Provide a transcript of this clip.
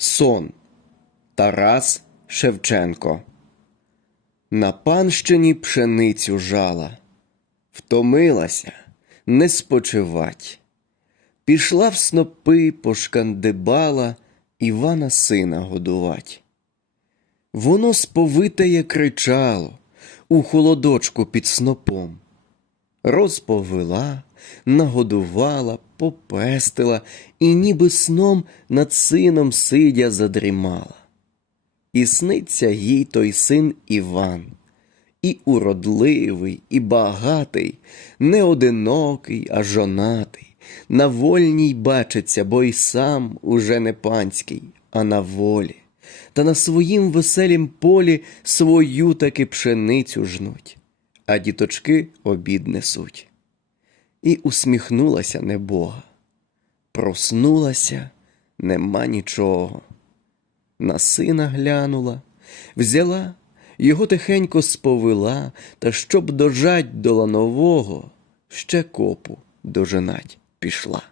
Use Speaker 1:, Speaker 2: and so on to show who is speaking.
Speaker 1: Сон Тарас Шевченко. На панщині пшеницю жала, втомилася не спочивать. Пішла в снопи, пошкандибала Івана сина годувать. Воно сповитеє кричало у холодочку під снопом. Розповела, нагодувала, попестила і ніби сном над сином сидя задрімала. І сниться їй той син Іван, і уродливий, і багатий, не одинокий, а жонатий, на вольній бачиться, бо й сам уже не панський, а на волі, та на своїм веселім полі свою таки пшеницю жнуть, а діточки обід несуть. І усміхнулася небога, проснулася, нема нічого. На сина глянула, взяла, його тихенько сповила, та щоб дожать до ланового, ще копу доженать пішла.